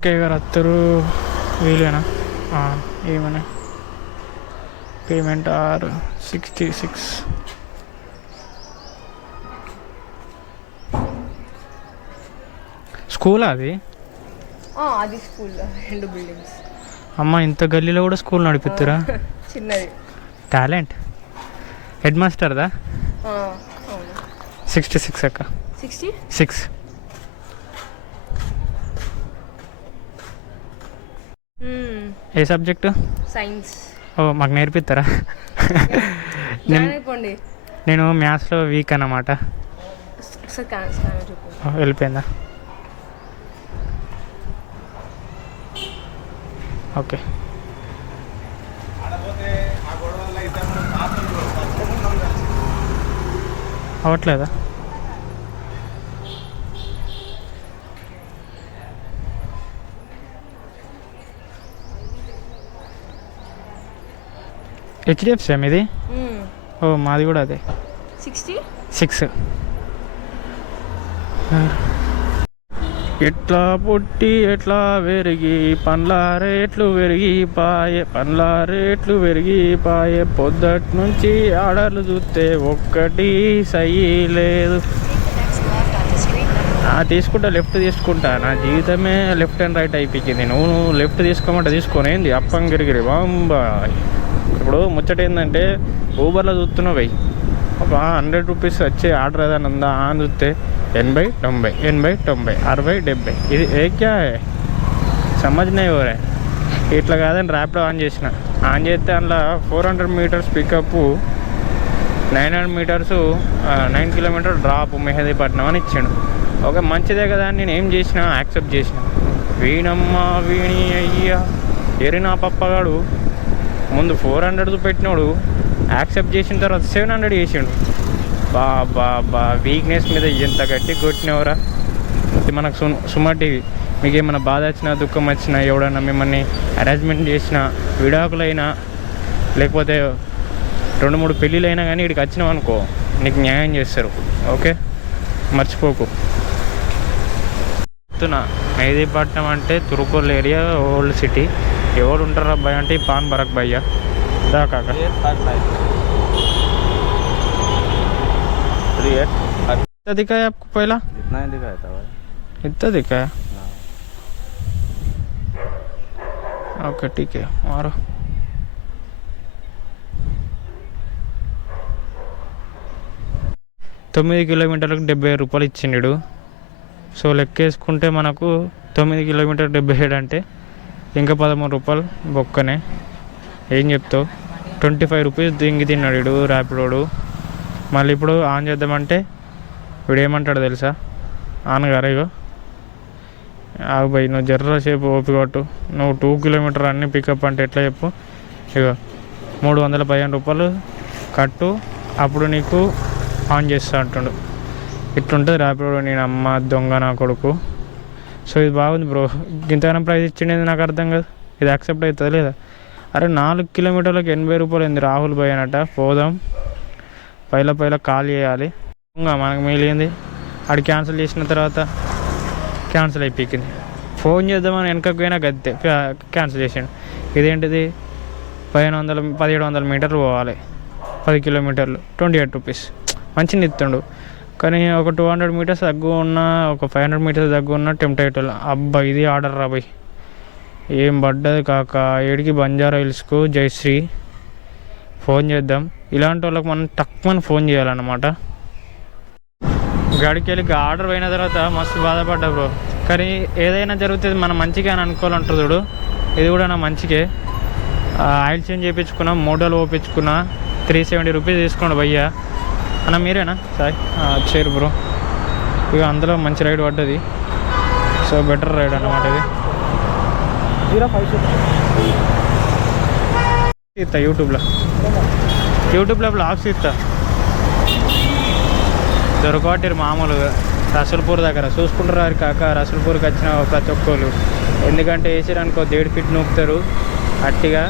Okay గారు అత్తరు వీలేనా ఏమన్నా పేమెంట్ R66. స్కూల్ అది స్కూల్ 2 బిల్డింగ్స్. అమ్మ ఇంత గల్లీలో కూడా స్కూల్ నడిపిస్తురా? చిన్నది టాలెంట్. హెడ్ మాస్టర్దా? 66 అక్క. 66. ఏ సబ్జెక్టు? సైన్స్. మాకు నేర్పిస్తారా? నేను మ్యాథ్స్లో వీక్ అన్నమాట. వెళ్ళిపోయిందా? ఓకే. అవట్లేదా? HDFC ఇది? మాది కూడా అదే. 66. ఎట్లా పుట్టి ఎట్లా పెరిగి పండ్ల రేట్లు పెరిగిపాయే, పండ్ల రేట్లు పెరిగిపాయే, పొద్దటి నుంచి ఆర్డర్లు చూస్తే ఒక్కటి సహీ లేదు. తీసుకుంటా, లెఫ్ట్ తీసుకుంటా. నా జీవితమే లెఫ్ట్ అండ్ రైట్ అయిపోయింది. నువ్వు లెఫ్ట్ తీసుకోమంటే తీసుకొని ఏంది అప్పం గిరిగిరి బాంబా. ఇప్పుడు ముచ్చట ఏంటంటే ఊబర్లో చూస్తున్నావు పోయి ఒక 100 రూపీస్ వచ్చే ఆర్డర్ ఏదైనా ఉందా అని చూస్తే 80, 90, 80, 90, 60, 70. ఇది ఏక్యా సమజ్నే ఎవరే. ఇట్లా కాదని ర్యాపిడో ఆన్ చేస్తే అందులో 400 metres pickup, 900 metres 9 kilometre drop Mehdipatnam అని ఇచ్చాడు. ఓకే మంచిదే కదా అని నేను ఏం చేసినా యాక్సెప్ట్ చేసిన. వీణమ్మ వీణి అయ్యా ఎరినా పప్పగాడు ముందు 400 పెట్టినోడు యాక్సెప్ట్ చేసిన తర్వాత 700 చేసిండు. బా వీక్నెస్ మీద ఎంత గట్టి కొట్టినవరా. మనకు సుమా టీవీ మీకు ఏమైనా బాధ వచ్చినా దుఃఖం వచ్చినా ఎవడన్నా మిమ్మల్ని అరేంజ్మెంట్ చేసినా విడాకులైనా లేకపోతే 2-3 పెళ్ళిళ్ళైనా కానీ ఇక్కడికి వచ్చినావు అనుకో నీకు న్యాయం చేస్తారు. ఓకే మర్చిపోకు. మెహదీపట్నం అంటే తురుకోల్ ఏరియా ఓల్డ్ సిటీ. ఎవరు ఉంటారు అబ్బాయి అంటే పాన్ బరక్ భయ్య దా కాక. इतना दिखाया आपको पहला? इतना ही दिखाया था भाई. इतना दिखाया? ओके ठीक है मारो. తొమ్మిది కిలోమీటర్లకు 70 రూపాయలు ఇచ్చిండు. సో లెక్కేసుకుంటే మనకు 9 కిలోమీటర్ 77 అంటే ఇంకా 13 రూపాయలు బొక్కనే. ఏం చెప్తావు? 25 రూపీస్ దింగి తిన్నాడు ర్యాపిడోడు. మళ్ళీ ఇప్పుడు ఆన్ చేద్దామంటే వీడు ఏమంటాడు తెలుసా? ఆన్ గారు ఆగుపోయి నువ్వు జర్ర సేపు ఓపి కొట్టు, నువ్వు 2 కిలోమీటర్ అన్ని పికప్ అంటే ఎట్లా చెప్పు. ఇక 315 రూపాయలు కట్టు అప్పుడు నీకు ఆన్ చేస్తా అంటుండు. ఇట్లుంటుంది ర్యాపిడో. నేను అమ్మ దొంగ నా కొడుకు. సో ఇది బాగుంది బ్రో. ఇంతగానో ప్రైస్ ఇచ్చిండేది నాకు అర్థం కాదు. ఇది యాక్సెప్ట్ అవుతుంది లేదా? అరే 4 కిలోమీటర్లకు 80 రూపాయలు ఏంది రాహుల్ భయ్ అనట. పోదాం పైల కాల్ చేయాలి. ఇంకా మనకు మిగిలింది ఆడు క్యాన్సిల్ చేసిన తర్వాత క్యాన్సిల్ అయిపోయింది. ఫోన్ చేద్దామని వెనకకు పోయినా గద్దే క్యాన్సిల్ చేసాడు. ఇదేంటిది 1700 మీటర్లు పోవాలి, 10 కిలోమీటర్లు 28 రూపీస్. మంచిగా ఇస్తుండు. కానీ ఒక 200 మీటర్స్ తగ్గు ఉన్నా, ఒక 500 మీటర్స్ తగ్గు ఉన్నా టెంప్ట్ అయ్యేటోళ్ళు. అబ్బా ఇది ఆర్డర్ రాబోయ్ ఏం పడ్డది కాక. ఏడికి బంజారా హిల్స్కు జయశ్రీ ఫోన్ చేద్దాం. ఇలాంటి వాళ్ళకి మనం తక్కువ ఫోన్ చేయాలన్నమాట. గడికి వెళ్ళి ఆర్డర్ పోయిన తర్వాత మస్తు బాధపడ్డా బ్రో. కానీ ఏదైనా జరుగుతుంది మన మంచిగా అని అనుకోవాలంటారు చూడు. ఇది కూడా నా మంచికే. ఆయిల్ చేంజ్ చేయించుకున్నా, మోడల్ ఓపించుకున్నా, 370 రూపీస్ తీసుకోండి భయ్యా. అన్న మీరేనా? సాయి చేరు బ్రో. ఇక అందులో మంచి రైడ్ పడ్డది. సో బెటర్ రైడ్ అన్నమాట ఇది. ఇస్తా యూట్యూబ్లో బ్లాగ్స్ ఇస్తా. దొరకబట్టారు మామూలుగా రసూల్పూర్ దగ్గర చూసుకుంటారు కాక. రసూల్పూర్కి వచ్చిన ప్రతి ఒక్కరు ఎందుకంటే వేసారనుకో 1.5 ఫీట్ నూపుతారు అట్టిగా.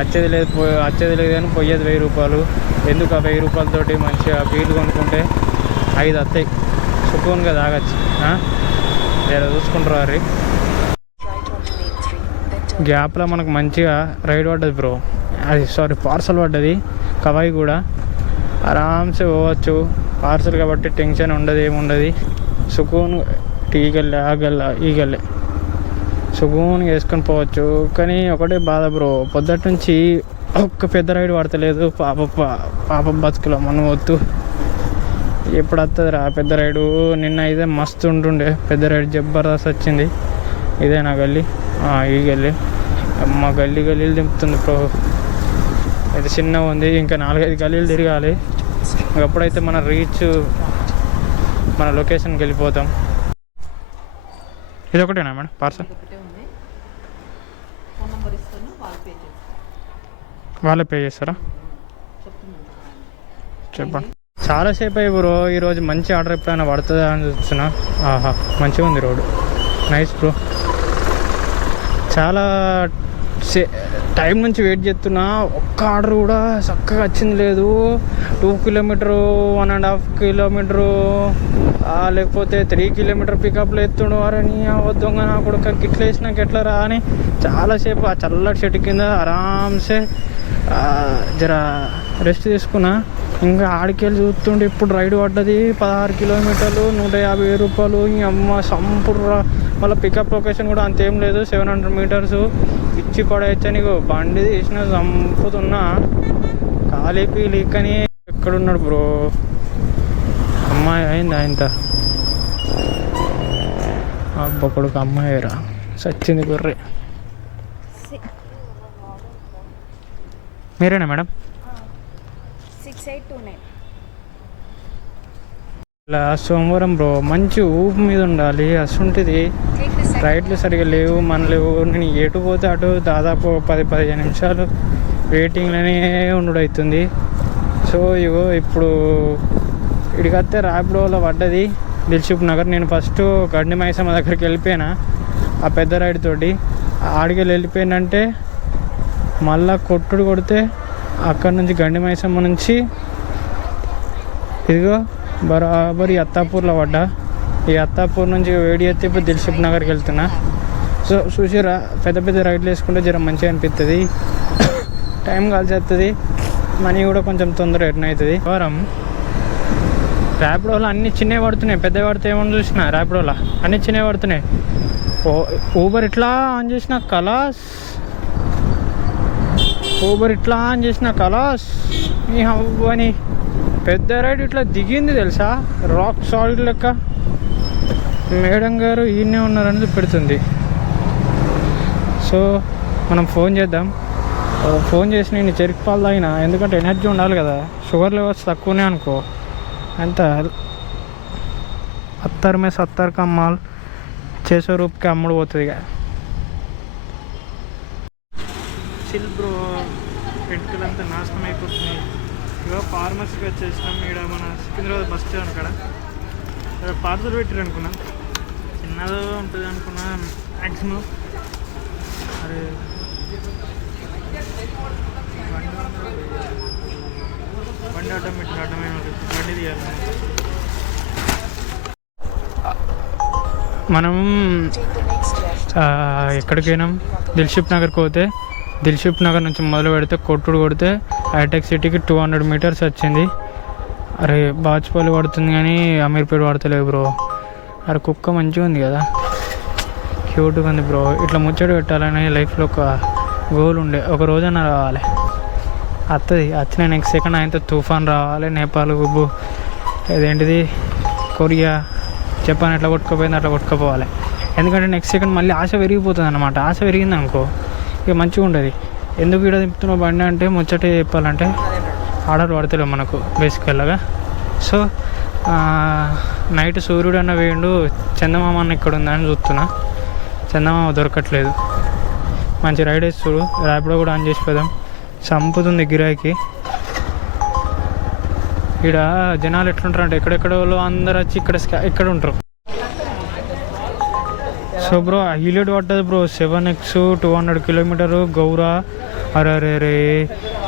వచ్చేది లేదు కానీ పోయేది 1000 రూపాయలు. ఎందుకు ఆ 1000 రూపాయలతోటి మంచిగా బీర్లు కొనుక్కుంటే 5 వస్తాయి సుకూన్గా తాగచ్చు. చూసుకుంటారు వారి గ్యాప్లో మనకు మంచిగా రైడ్ పడ్డది బ్రో, అది సారీ పార్సల్ పడ్డది కవాయి కూడా. ఆరామ్సే పోవచ్చు, పార్సల్ కాబట్టి టెన్షన్ ఉండదు, ఏముండదు. సుకూన్ టీ గల్లే ఆ గల్ల ఈ గల్లే సుకూన్గా వేసుకొని పోవచ్చు. కానీ ఒకటే బాధ బ్రో, పొద్దుటి నుంచి ఒక్క పెద్ద రైడ్ పడతలేదు. పాప బతుకులో మనం వద్దు, ఎప్పుడు వస్తుంది రా పెద్ద రైడు. నిన్న అయితే మస్తు ఉంటుండే పెద్ద రైడ్, జబర్దస్త్ వచ్చింది. ఇదే నా గల్లీ, ఈ గల్లీ మా గల్లీలు దింపుతుంది బ్రో. ఇది చిన్నగా ఉంది, ఇంకా 4-5 గల్లీలు తిరగాలి. ఎప్పుడైతే మన రీచ్ మన లొకేషన్కి వెళ్ళిపోతాం. ఇది ఒకటేనా మేడం పార్సల్? వాళ్ళే పే చేస్తారా? చెప్పండి. చాలాసేపు అయ్యి బ్రో, ఈరోజు మంచి ఆర్డర్ ఎప్పుడైనా పడుతుందా అని చూస్తున్నా. ఆహా మంచిగా ఉంది రోడ్, నైస్ బ్రో. చాలా టైం నుంచి వెయిట్ చేస్తున్నా, ఒక్క ఆర్డర్ కూడా చక్కగా వచ్చింది లేదు. 2 కిలోమీటరు 1.5 కిలోమీటరు లేకపోతే 3 కిలోమీటర్ పికప్లో ఎత్తుండు వారని వద్దంగా నా కొడుకు గిట్ల వేసినాక ఎట్లా రా అని చాలాసేపు ఆ చల్లటి చెట్టు కింద ఆరామ్సే జర రెస్ట్ తీసుకున్నా. ఇంకా ఆడికెళ్ళి చూస్తుంటే ఇప్పుడు రైడ్ పడ్డది 16 కిలోమీటర్లు 150 రూపాయలు. ఈ అమ్మ సంపూర్ణ మళ్ళీ పికప్ లొకేషన్ కూడా అంతేం లేదు, 700 మీటర్స్ ఇచ్చి పడేయచ్చా. నీకు బండి తీసిన చంపుతున్నా ఖాళీ పీలి. కానీ ఎక్కడున్నాడు బ్రో? అమ్మాయి అయింది ఆయనత అబ్బ కొడుకు, అమ్మాయిరా సచ్చింది గుర్రే. మీరేనా మేడం? 6829. ఇలా సోమవారం బ్రో మంచి ఊపు మీద ఉండాలి. అసంటిది రైట్లు సరిగా లేవు, మన లేవు. నేను ఎటు పోతే అటు దాదాపు 10-15 నిమిషాలు వెయిటింగ్లోనే ఉండుడవుతుంది. సో ఇగో ఇప్పుడు ఇడికత్తే ర్యాపిడోలో పడ్డది దిల్సుఖ్ నగర్. నేను ఫస్ట్ గండి మైసమ్మ దగ్గరికి వెళ్ళిపోయినా ఆ పెద్ద రైడ్ తోటి. ఆడికెళ్ళి వెళ్ళిపోయినంటే మళ్ళా కొట్టుడు కొడితే అక్కడ నుంచి గండి మైసమ్మ నుంచి ఇదిగో బరాబర్ ఈ అత్తాపూర్లో పడ్డా. ఈ అత్తాపూర్ నుంచి వేడి ఎత్తి ఇప్పుడు దిల్సుఖ్ నగర్కి వెళ్తున్నా. సో చూసిరా, పెద్ద పెద్ద రైడ్లు వేసుకుంటే జర మంచిగా అనిపిస్తుంది, టైం కలిసి వస్తుంది, మనీ కూడా కొంచెం తొందరగా ఎర్న్ అవుతుంది. వారం ర్యాపిడోలో అన్నీ చిన్నవి పడుతున్నాయి, పెద్దవి పడితే ఏమని చూసిన ర్యాపిడోలో అన్నీ చిన్నవి పడుతున్నాయి. ఊబర్ ఇట్లా ఆన్ చేసిన కలాస్, ఊబర్ ఇట్లా ఆన్ చేసిన కలాస్ ఈ అవ్వని పెద్ద రైడ్ ఇట్లా దిగింది తెలుసా, రాక్ సాలిడ్ లెక్క. మేడం గారు ఈయనే ఉన్నారనేది పెడుతుంది. సో మనం ఫోన్ చేద్దాం. ఫోన్ చేసి నేను చెరుకు పాలు తాగినా, ఎందుకంటే ఎనర్జీ ఉండాలి కదా. షుగర్ లెవెల్స్ తక్కువనే అనుకో, అంత 70 में 70 का माल 600 రూపాయకి అమ్ముడు పోతుంది. ఇక చిల్ బ్రో, పెంకులంతా నాశనం అయిపోతున్నాయి. ఇక ఫార్మసీకి వచ్చేసినాం. ఇక్కడ మన సికింద్రాబాద్ బస్ స్టాండ్ అక్కడ పార్సల్ పెట్టారు అనుకున్నా, చిన్నదో ఉంటుంది అనుకున్నా మ్యాక్సిమం. అరే బండి ఆటోమేటిక్ అడ్డమైన బండి తీయాలి. మనం ఎక్కడికైనా దిల్సుఖ్ నగర్కి పోతే, దిల్సుఖ్ నగర్ నుంచి మొదలు పెడితే కొట్టుడు కొడితే హైటెక్ సిటీకి 200 మీటర్స్ వచ్చింది. అరే బాచుపల్లి పడుతుంది కానీ అమీర్పేట పడతలేదు బ్రో. అరే కుక్క మంచిగా ఉంది కదా, క్యూట్గా ఉంది బ్రో. ఇట్లా ముచ్చట పెట్టాలని లైఫ్లో ఒక గోల్ ఉండే, ఒక రోజన్నా రావాలి. వస్తుంది, వచ్చిన నెక్స్ట్ సెకండ్ ఆయనతో తుఫాన్ రావాలి. నేపాల్ గుబ్బు ఇదేంటిది కొరియా జపాన్ ఎట్లా కొట్టుకుపోయింది అట్లా కొట్టుకుపోవాలి. ఎందుకంటే నెక్స్ట్ సెకండ్ మళ్ళీ ఆశ పెరిగిపోతుంది అన్నమాట. ఆశ పెరిగింది అనుకో ఇక మంచిగా ఉంటుంది. ఎందుకు ఇక్కడ దింపుతున్నావు బండి అంటే ముచ్చట చెప్పాలంటే ఆర్డర్ పడతలేవు మనకు బేసికల్గా. సో నైట్ సూర్యుడు అన్న వేయండు, చందమామ అన్న ఇక్కడ ఉందని చూస్తున్నా, చందమామ దొరకట్లేదు. మంచి రైడ్ వేసి చూడు, ర్యాపిడో కూడా ఆన్ చేసి పోదాం. చంపుతుంది గిరాకి. ఇక్కడ జనాలు ఎట్లుంటారు అంటే ఎక్కడెక్కడో అందరు వచ్చి ఇక్కడ ఉంటారు. సో బ్రో హైలైట్ పడ్డది బ్రో, 7X 200 కిలోమీటరు గౌరా. అరే అరే రే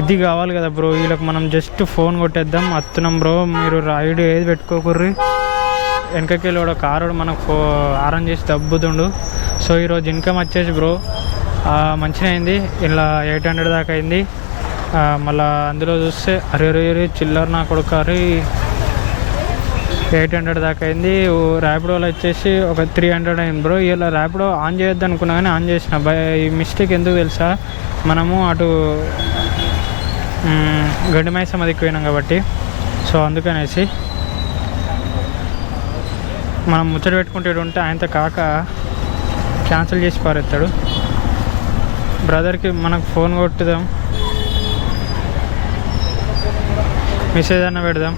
ఇది కావాలి కదా బ్రో. వీళ్ళకి మనం జస్ట్ ఫోన్ కొట్టేద్దాం, వస్తున్నాం బ్రో, మీరు రైడ్ ఏది పెట్టుకోకుర్రి. వెనకకెళ్ళి కూడా కారు మనకు ఆరం చేసి దబ్బుతుండు. సో ఈరోజు ఇన్కమ్ వచ్చేసి బ్రో మంచిగా అయింది. ఇలా 800 దాకా అయింది. మళ్ళీ అందులో చూస్తే అరే చిల్లర నా కొడుకారి 800 దాకా అయింది. ర్యాపిడోలో వచ్చేసి ఒక 300 అయింది బ్రో. ఇలా ర్యాపిడో ఆన్ చేయొద్దు అనుకున్నా కానీ ఆన్ చేసిన. ఈ మిస్టేక్ ఎందుకు తెలుసా, మనము అటు గడ్డి మైసమ్మ దిక్కుపోయినాం కాబట్టి. సో అందుకనేసి మనం ముచ్చట పెట్టుకుంటే ఉంటే ఆయనతో కాక క్యాన్సిల్ చేసి పారేస్తాడు. బ్రదర్కి మనకు ఫోన్ కొట్టుదాం, మెసేజ్ అన్న పెడదాం.